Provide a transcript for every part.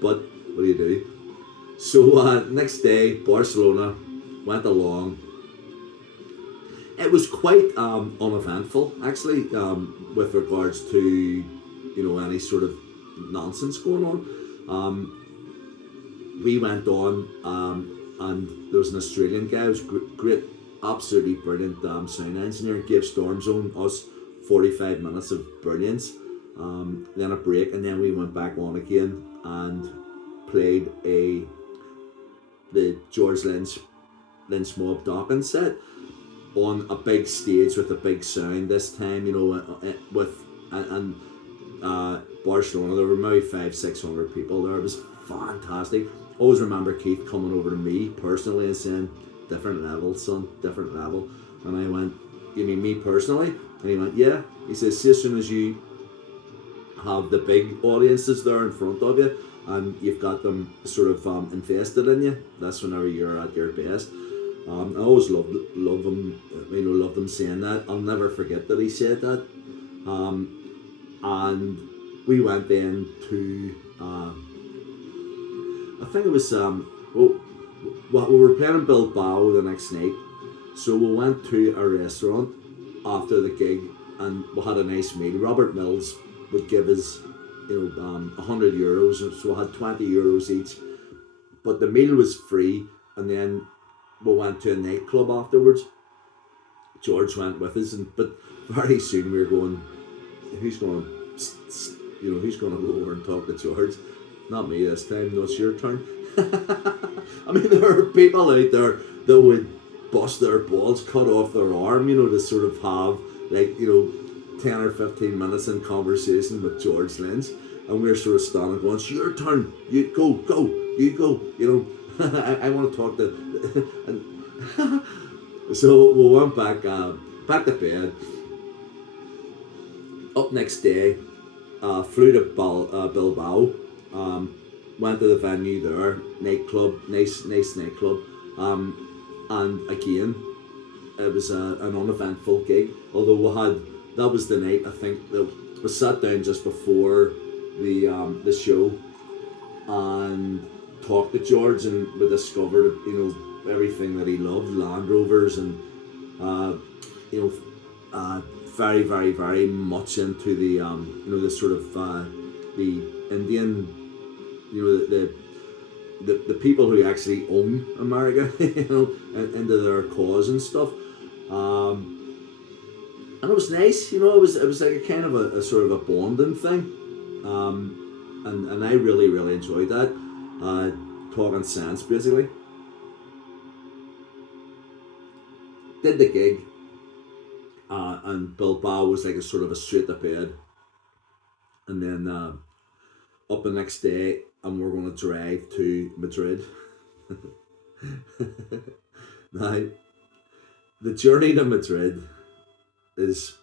But what do you do? So next day, Barcelona went along. It was quite uneventful, actually, with regards to any sort of nonsense going on. We went on, and there was an Australian guy who was great, absolutely brilliant sound engineer. Gave Storm Zone us 45 minutes of brilliance, then a break, and then we went back on again and played the George Lynch Mob Dawkins set on a big stage with a big sound this time, with and Barcelona. There were maybe 500-600 people there. It was fantastic. Always remember Keith coming over to me personally and saying, "Different level, son, different level." And I went, "You mean me personally?" And he went, "Yeah." He says, "See, as soon as you have the big audiences there in front of you and you've got them sort of invested in you, that's whenever you're at your best." I always loved him, loved him saying that. I'll never forget that he said that. And we went then to, I think it was, we were playing in Bilbao the next night, so we went to a restaurant after the gig and we had a nice meal. Robert Mills would give us, €100, so we had €20 each, but the meal was free, and then we went to a nightclub afterwards. George went with us, but very soon we were going, who's going to go over and talk to George? Not me this time. No, it's your turn. I mean, there are people out there that would bust their balls, cut off their arm, to sort of have 10 or 15 minutes in conversation with George Lynch, and we're sort of standing going, "It's your turn. You go, you go." I want to talk to, and so we went back to bed. Up next day, flew to Bilbao. Went to the venue there, nightclub, nice nightclub. And again, it was an uneventful gig. Although that was the night, I think, that we sat down just before the show and talked to George, and we discovered everything that he loved, Land Rovers, and very, very, very much into the the sort of the Indian, the people who actually own America, into their cause and stuff. And it was nice, it was like a kind of a sort of a bonding thing. And I really, really enjoyed that. Talking sense, basically. Did the gig, and Bilbao was like a sort of a straight to bed. And then up the next day, and we're going to drive to Madrid. Now, the journey to Madrid is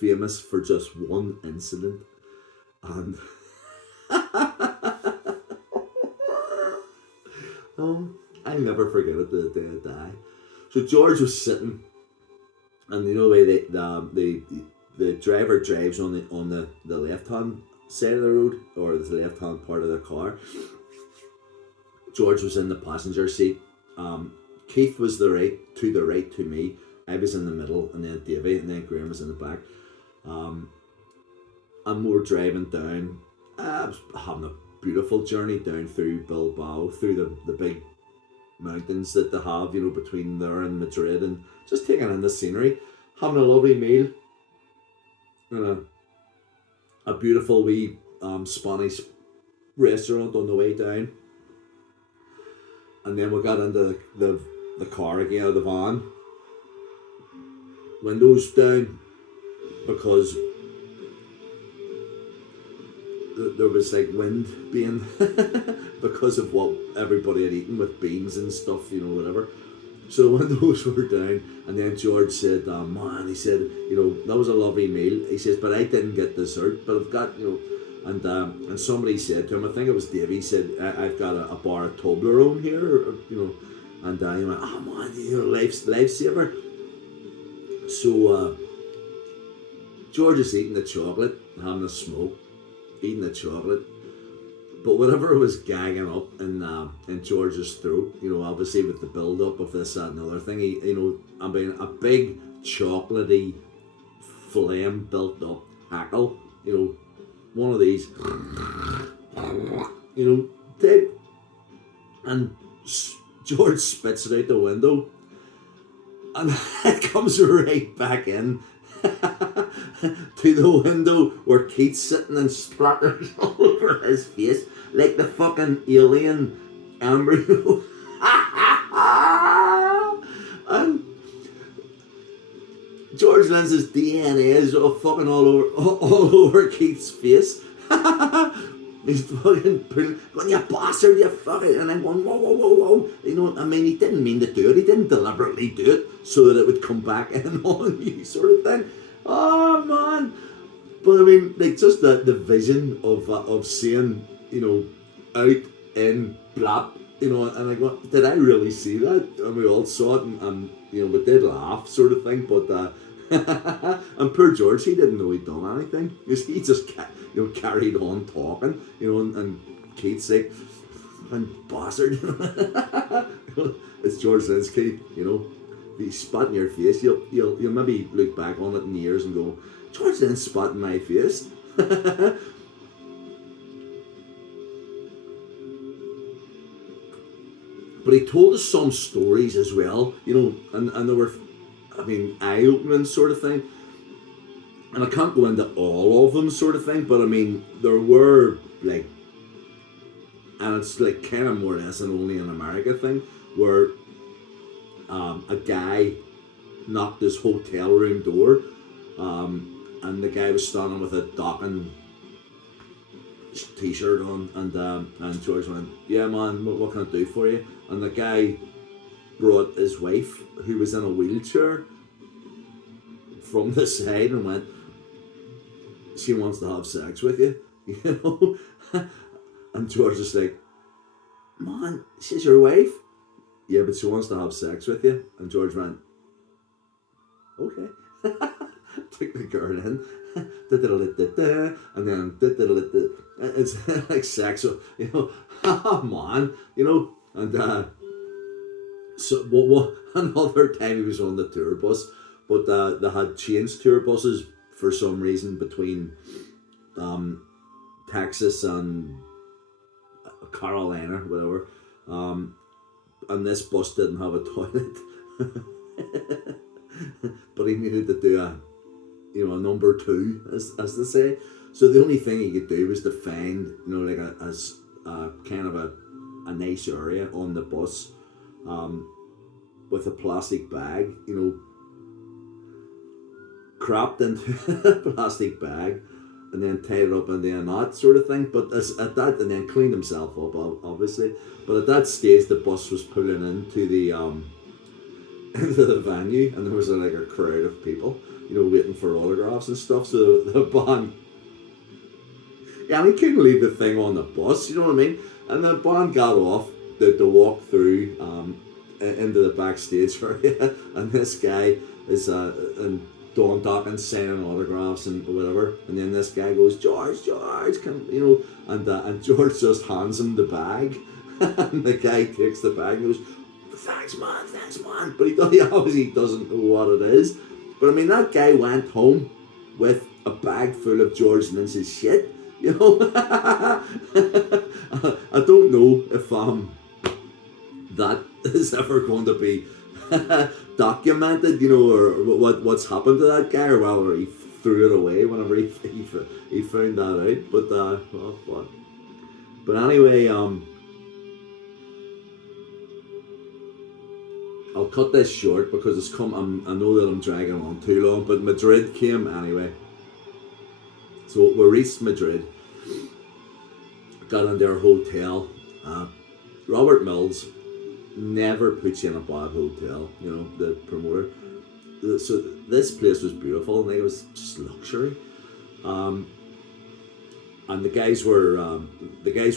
famous for just one incident, and I'll never forget it to the day I die. So George was sitting, and the way the driver drives on the left hand side of the road, or the left hand part of the car. George was in the passenger seat. Keith was to the right to me. I was in the middle, and then Davey, and then Graham was in the back. And we were driving down. I was having a beautiful journey down through Bilbao, through the big mountains that they have, between there and Madrid, and just taking in the scenery, having a lovely meal, a beautiful wee Spanish restaurant on the way down. And then we got into the car again, the van, windows down, because there was like wind being because of what everybody had eaten with beans and stuff, whatever. So the windows were down, and then George said, "Man," he said, "that was a lovely meal." He says, "But I didn't get dessert, but I've got, and somebody said to him, I think it was Davey, said, I've got a bar of Toblerone here, and he went, "Oh man, lifesaver." So George is eating the chocolate, having a smoke, eating the chocolate, But whatever was gagging up in George's throat, obviously with the build up of this, that, and the other thing, I mean, a big chocolatey flame built up hackle, one of these, dead, and George spits it out the window, and it comes right back in to the window where Keith's sitting and splatters all over his face like the fucking alien embryo. And George Lynch's DNA is all over Keith's face. He's fucking going, you bastard, you fucking, and I'm going, whoa, whoa, whoa, whoa. I mean, he didn't mean to do it. He didn't deliberately do it so that it would come back in on you, sort of thing. Oh, man. But I mean, like, just the vision of seeing, out in blap, and I go, did I really see that? And we all saw it, and we did laugh, sort of thing, but, and poor George, he didn't know he'd done anything. He just carried on talking, and Keith's like, and bastard, it's George Linsky, if he spat in your face, you'll maybe look back on it in years and go, George didn't spat in my face. But he told us some stories as well, and they were, I mean, eye-opening sort of thing. And I can't go into all of them sort of thing, but I mean, there were, like, and it's like kind of more or less an only in America thing, where a guy knocked his hotel room door, and the guy was standing with a docking t-shirt on, and George went, yeah man, what can I do for you? And the guy brought his wife, who was in a wheelchair, from the side and went, she wants to have sex with you, and George was like, man, she's your wife? Yeah, but she wants to have sex with you. And George went, okay. Took the girl in, and then it's like sex, so, man, and so another time he was on the tour bus, but they had changed tour buses for some reason between Texas and Carolina, whatever, and this bus didn't have a toilet. But he needed to do a number two, as they say. So the only thing he could do was to find, like a kind of a nice area on the bus, with a plastic bag, crapped into a plastic bag, and then tied it up into a knot, sort of thing. But at that, and then cleaned himself up, obviously. But at that stage, the bus was pulling into the into the venue, and there was like a crowd of people, waiting for autographs and stuff. So the band, yeah, and he couldn't leave the thing on the bus, you know what I mean? And the band got off to walk through into the backstage area, and this guy is and Don Dawkins signing autographs and whatever, and then this guy goes, George, and George just hands him the bag, and the guy takes the bag and goes, thanks man, but he obviously doesn't know what it is. But I mean, that guy went home with a bag full of George Lynch's shit, I don't know if that is ever going to be documented, or what's happened to that guy, or whether he threw it away whenever he found that out. But well, fuck. But anyway, I'll cut this short because it's come. I know that I'm dragging on too long, but Madrid came anyway. So we reached Madrid, got into our hotel. Robert Mills never puts you in a bad hotel, the promoter. So this place was beautiful, and it was just luxury. And the guys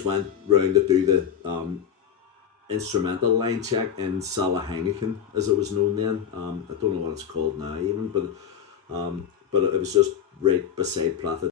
went round to do the instrumental line check in Sala Heineken, as it was known then. I don't know what it's called now even, but it was just right beside Plaza